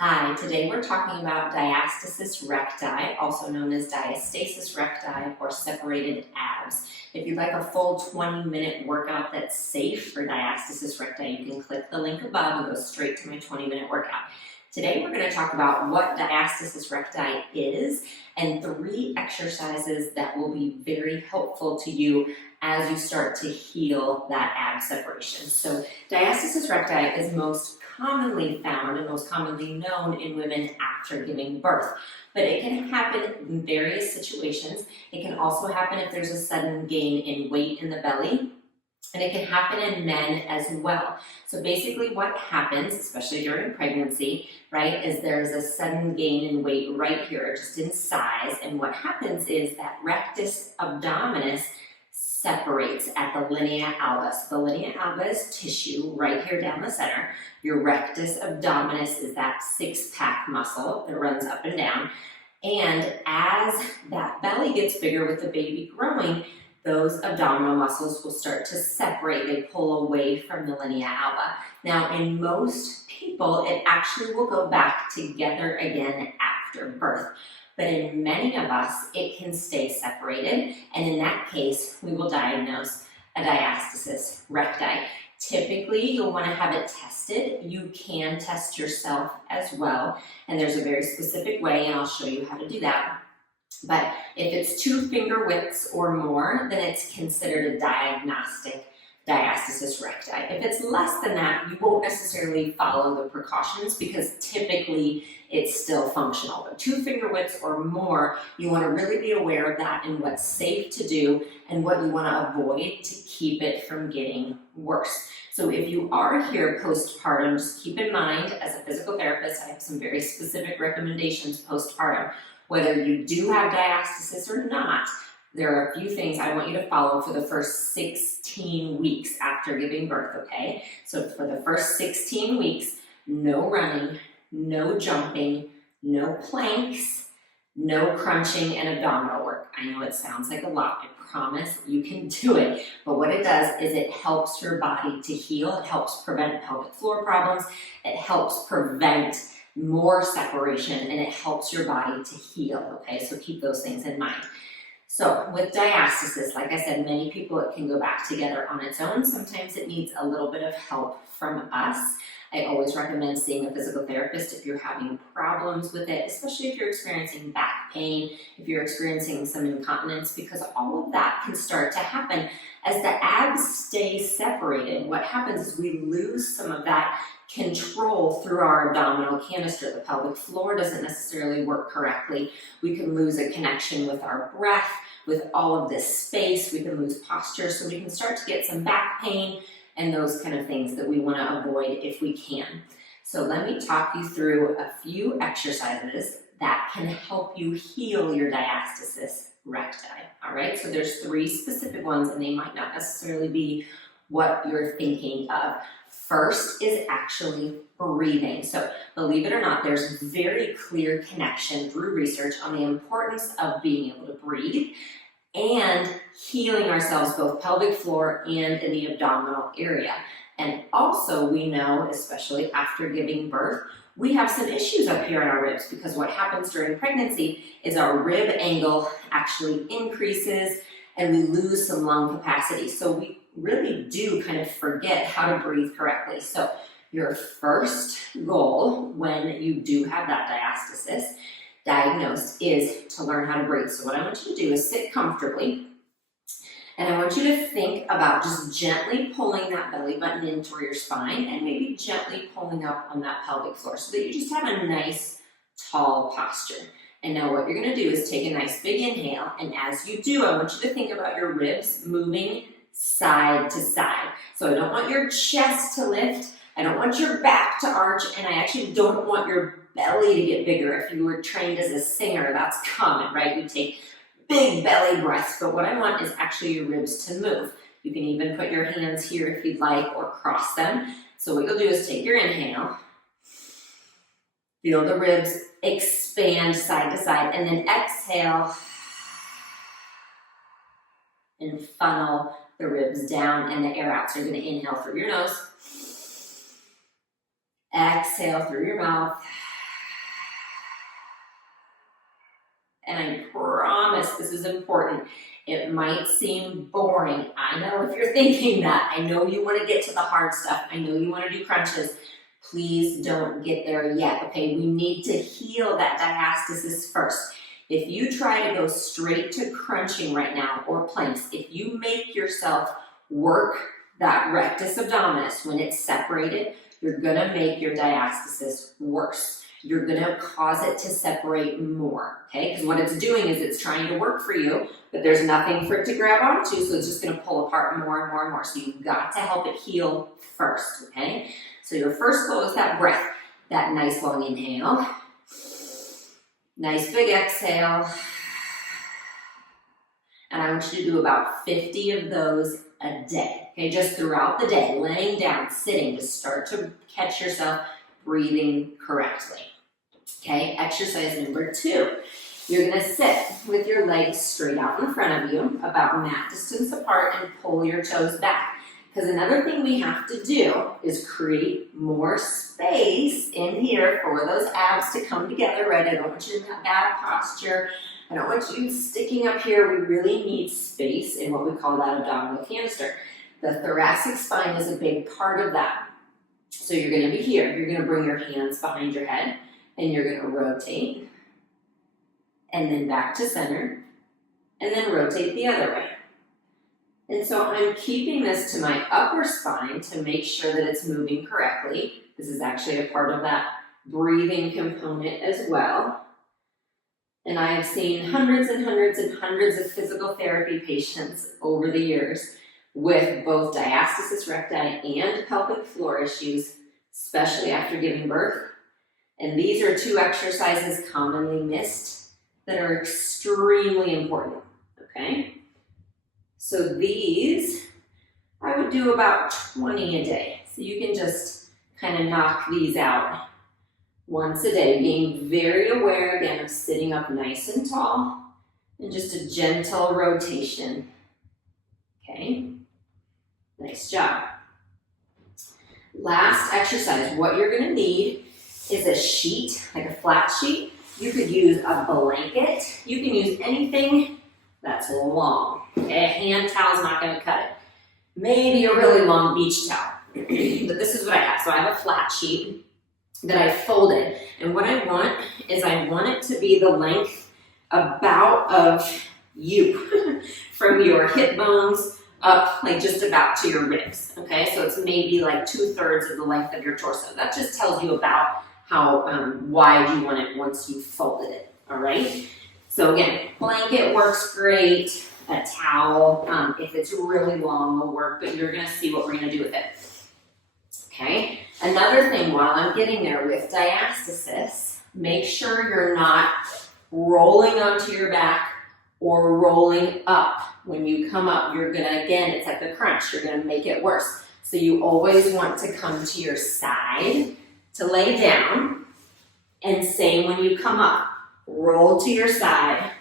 Hi, today we're talking about diastasis recti, also known as diastasis recti or separated abs. If you'd like a full 20-minute workout that's safe for diastasis recti, you can click the link above and go straight to my 20-minute workout. Today we're going to talk about what diastasis recti is and 3 exercises that will be very helpful to you as you start to heal that ab separation. So diastasis recti is most commonly found and most commonly known in women after giving birth. But it can happen in various situations. It can also happen if there's a sudden gain in weight in the belly, and it can happen in men as well. So basically what happens, especially during pregnancy, right, is there's a sudden gain in weight right here, just in size, and what happens is that rectus abdominis separates at the linea alba. So the linea alba is tissue right here down the center. Your rectus abdominis is that six-pack muscle that runs up and down. And as that belly gets bigger with the baby growing, those abdominal muscles will start to separate. They pull away from the linea alba. Now, in most people, it actually will go back together again after birth. But in many of us, it can stay separated, and in that case, we will diagnose a diastasis recti. Typically, you'll want to have it tested. You can test yourself as well, and there's a very specific way, and I'll show you how to do that. But if it's 2 finger widths or more, then it's considered a diagnostic diastasis recti. If it's less than that, you won't necessarily follow the precautions because typically it's still functional. But 2 finger widths or more, you want to really be aware of that and what's safe to do and what you want to avoid to keep it from getting worse. So if you are here postpartum, just keep in mind, as a physical therapist, I have some very specific recommendations postpartum. Whether you do have diastasis or not, there are a few things I want you to follow for the first 16 weeks after giving birth, okay? So for the first 16 weeks, no running, no jumping, no planks, no crunching and abdominal work. I know it sounds like a lot. I promise you can do it. But what it does is it helps your body to heal. It helps prevent pelvic floor problems. It helps prevent more separation, and it helps your body to heal, okay? So keep those things in mind. So with diastasis, like I said, many people, it can go back together on its own. Sometimes it needs a little bit of help from us. I always recommend seeing a physical therapist if you're having problems with it, especially if you're experiencing back pain, if you're experiencing some incontinence, because all of that can start to happen. As the abs stay separated, what happens is we lose some of that control through our abdominal canister. The pelvic floor doesn't necessarily work correctly. We can lose a connection with our breath, with all of this space. We can lose posture, so we can start to get some back pain and those kind of things that we want to avoid if we can. So let me talk you through a few exercises that can help you heal your diastasis recti. All right, so there's 3 specific ones, and they might not necessarily be what you're thinking of. First is actually breathing. So believe it or not, there's very clear connection through research on the importance of being able to breathe and healing ourselves, both pelvic floor and in the abdominal area. And also we know, especially after giving birth, we have some issues up here in our ribs, because what happens during pregnancy is our rib angle actually increases and we lose some lung capacity. So we really do kind of forget how to breathe correctly. So your first goal when you do have that diastasis diagnosed is to learn how to breathe. So what I want you to do is sit comfortably, and I want you to think about just gently pulling that belly button in toward your spine and maybe gently pulling up on that pelvic floor so that you just have a nice tall posture. And now what you're going to do is take a nice big inhale, and as you do, I want you to think about your ribs moving side to side. So I don't want your chest to lift, I don't want your back to arch, and I actually don't want your belly to get bigger. If you were trained as a singer, that's common, right? You take big belly breaths, but what I want is actually your ribs to move. You can even put your hands here if you'd like, or cross them. So what you'll do is take your inhale, feel the ribs expand side to side, and then exhale and funnel the ribs down and the air out. So you're going to inhale through your nose, exhale through your mouth, And I promise this is important. It might seem boring. I know if you're thinking that. I know you want to get to the hard stuff. I know you want to do crunches. Please don't get there yet, okay? We need to heal that diastasis first. If you try to go straight to crunching right now or planks, if you make yourself work that rectus abdominis when it's separated, you're gonna make your diastasis worse. You're gonna cause it to separate more, okay? Because what it's doing is it's trying to work for you, but there's nothing for it to grab onto, so it's just gonna pull apart more and more and more. So you've got to help it heal first, okay? So your first goal is that breath, that nice long inhale, nice big exhale, and I want you to do about 50 of those a day, okay? Just throughout the day, laying down, sitting, just start to catch yourself breathing correctly. Okay, exercise number 2. You're gonna sit with your legs straight out in front of you, about mat distance apart, and pull your toes back. Because another thing we have to do is create more space in here for those abs to come together, right? I don't want you in that bad posture. I don't want you sticking up here. We really need space in what we call that abdominal canister. The thoracic spine is a big part of that. So you're gonna be here. You're gonna bring your hands behind your head, and you're gonna rotate, and then back to center, and then rotate the other way. And so I'm keeping this to my upper spine to make sure that it's moving correctly. This is actually a part of that breathing component as well. And I have seen hundreds and hundreds and hundreds of physical therapy patients over the years with both diastasis recti and pelvic floor issues, especially after giving birth. And these are 2 exercises commonly missed that are extremely important, okay? So these, I would do about 20 a day. So you can just kind of knock these out once a day, being very aware, again, of sitting up nice and tall, and just a gentle rotation, okay? Nice job. Last exercise, what you're gonna need is a sheet, like a flat sheet. You could use a blanket. You can use anything that's long. Okay? A hand towel's not gonna cut it. Maybe a really long beach towel. But this is what I have. So I have a flat sheet that I folded. And what I want is I want it to be the length about of you. From your hip bones up, like just about to your ribs. Okay, so it's maybe like 2/3 of the length of your torso. That just tells you about how wide you want it once you've folded it, all right? So again, blanket works great, a towel, if it's really long will work, but you're gonna see what we're gonna do with it. Okay, another thing while I'm getting there with diastasis, make sure you're not rolling onto your back or rolling up. When you come up, you're gonna, again, it's like a crunch, you're gonna make it worse. So you always want to come to your side to lay down, and same when you come up, roll to your side,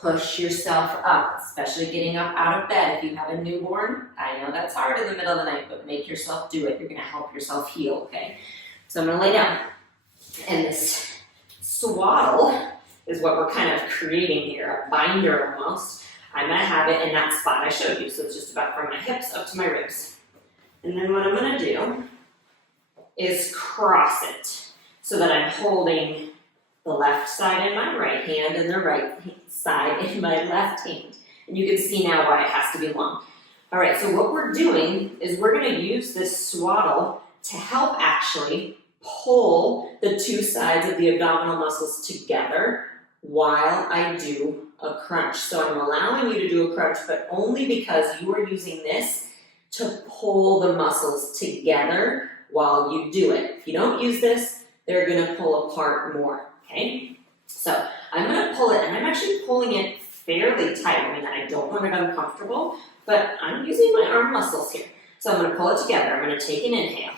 push yourself up, especially getting up out of bed. If you have a newborn, I know that's hard in the middle of the night, but make yourself do it. You're gonna help yourself heal, okay? So I'm gonna lay down, and this swaddle is what we're kind of creating here, a binder almost. I'm gonna have it in that spot I showed you, so it's just about from my hips up to my ribs. And then what I'm gonna do is cross it so that I'm holding the left side in my right hand and the right side in my left hand. And you can see now why it has to be long. All right, so what we're doing is we're gonna use this swaddle to help actually pull the 2 sides of the abdominal muscles together while I do a crunch. So I'm allowing you to do a crunch, but only because you are using this to pull the muscles together while you do it. If you don't use this, they're gonna pull apart more, okay? So I'm gonna pull it, and I'm actually pulling it fairly tight. I mean, I don't want it uncomfortable, but I'm using my arm muscles here. So I'm gonna pull it together. I'm gonna take an inhale.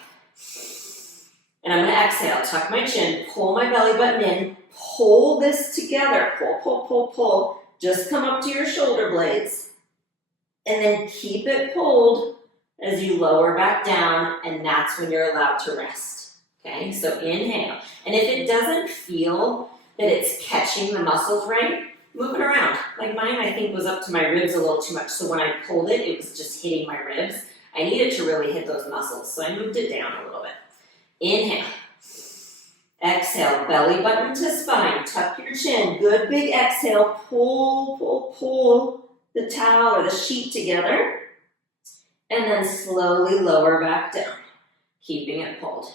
And I'm gonna exhale, tuck my chin, pull my belly button in, pull this together, pull, pull, pull, pull. Just come up to your shoulder blades, and then keep it pulled as you lower back down, and that's when you're allowed to rest, okay? So inhale. And if it doesn't feel that it's catching the muscles right, move it around. Like mine, I think, was up to my ribs a little too much. So when I pulled it, it was just hitting my ribs. I needed to really hit those muscles. So I moved it down a little bit. Inhale. Exhale, belly button to spine. Tuck your chin. Good big exhale. Pull, pull, pull the towel or the sheet together. And then slowly lower back down, keeping it pulled.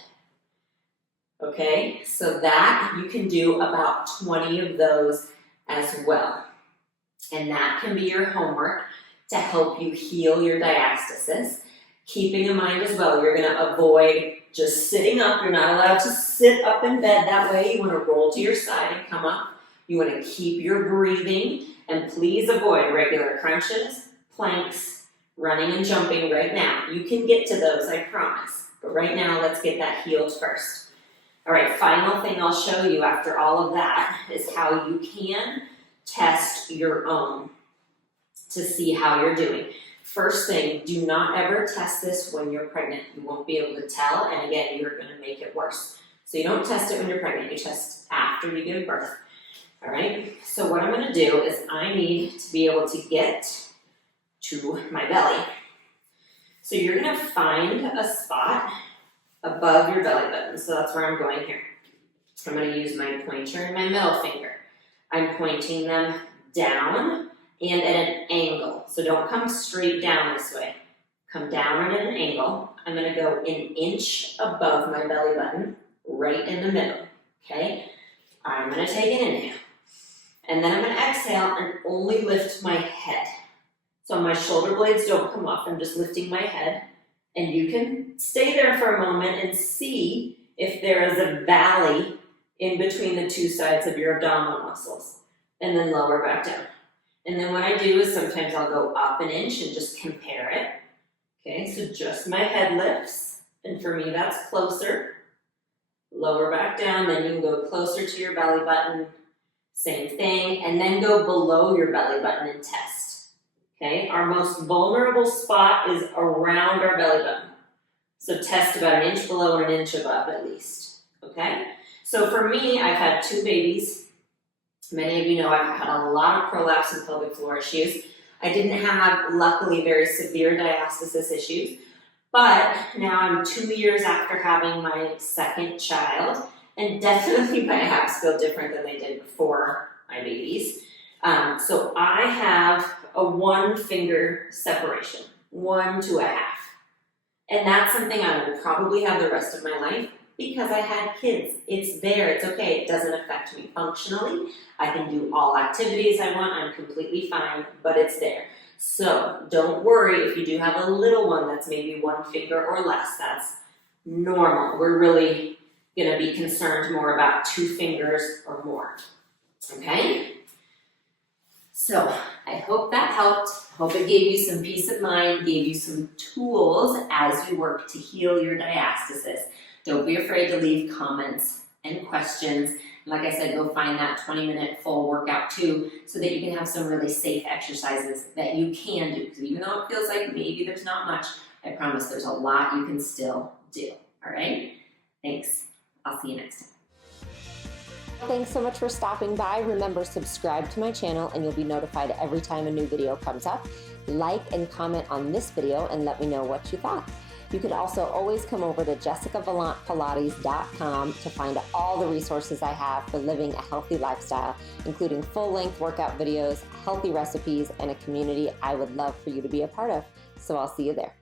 Okay, so that you can do about 20 of those as well. And that can be your homework to help you heal your diastasis. Keeping in mind as well, you're going to avoid just sitting up. You're not allowed to sit up in bed that way. You want to roll to your side and come up. You want to keep your breathing, and please avoid regular crunches, planks, running and jumping right now. You can get to those, I promise. But right now, let's get that healed first. All right, final thing I'll show you after all of that is how you can test your own to see how you're doing. First thing, do not ever test this when you're pregnant. You won't be able to tell, and again, you're going to make it worse. So you don't test it when you're pregnant. You test after you give birth. All right, so what I'm going to do is I need to be able to get to my belly. So you're going to find a spot above your belly button. So that's where I'm going here. I'm going to use my pointer and my middle finger. I'm pointing them down and at an angle. So don't come straight down this way. Come down at an angle. I'm going to go an inch above my belly button, right in the middle. Okay? I'm going to take an inhale. And then I'm going to exhale and only lift my head. So my shoulder blades don't come off. I'm just lifting my head. And you can stay there for a moment and see if there is a valley in between the two sides of your abdominal muscles. And then lower back down. And then what I do is sometimes I'll go up an inch and just compare it. Okay, so just my head lifts. And for me, that's closer. Lower back down. Then you can go closer to your belly button. Same thing. And then go below your belly button and test. Okay, our most vulnerable spot is around our belly button. So test about an inch below and an inch above at least. Okay, so for me, I've had 2 babies. Many of you know I've had a lot of prolapse and pelvic floor issues. I didn't have, luckily, very severe diastasis issues. But now I'm 2 years after having my second child. And definitely my abs feel different than they did before my babies. So I have a 1 finger separation, 1 to a half. And that's something I will probably have the rest of my life because I had kids. It's there, it's okay, it doesn't affect me functionally. I can do all activities I want, I'm completely fine, but it's there. So don't worry if you do have a little one that's maybe 1 finger or less, that's normal. We're really gonna be concerned more about 2 fingers or more, okay? So I hope that helped. Hope it gave you some peace of mind, gave you some tools as you work to heal your diastasis. Don't be afraid to leave comments and questions. Like I said, go find that 20-minute full workout too, so that you can have some really safe exercises that you can do. Because even though it feels like maybe there's not much, I promise there's a lot you can still do. All right? Thanks. I'll see you next time. Thanks so much for stopping by. Remember, subscribe to my channel and you'll be notified every time a new video comes up. Like and comment on this video and let me know what you thought. You could also always come over to jessicavalantpilates.com to find all the resources I have for living a healthy lifestyle, including full-length workout videos, healthy recipes, and a community I would love for you to be a part of. So I'll see you there.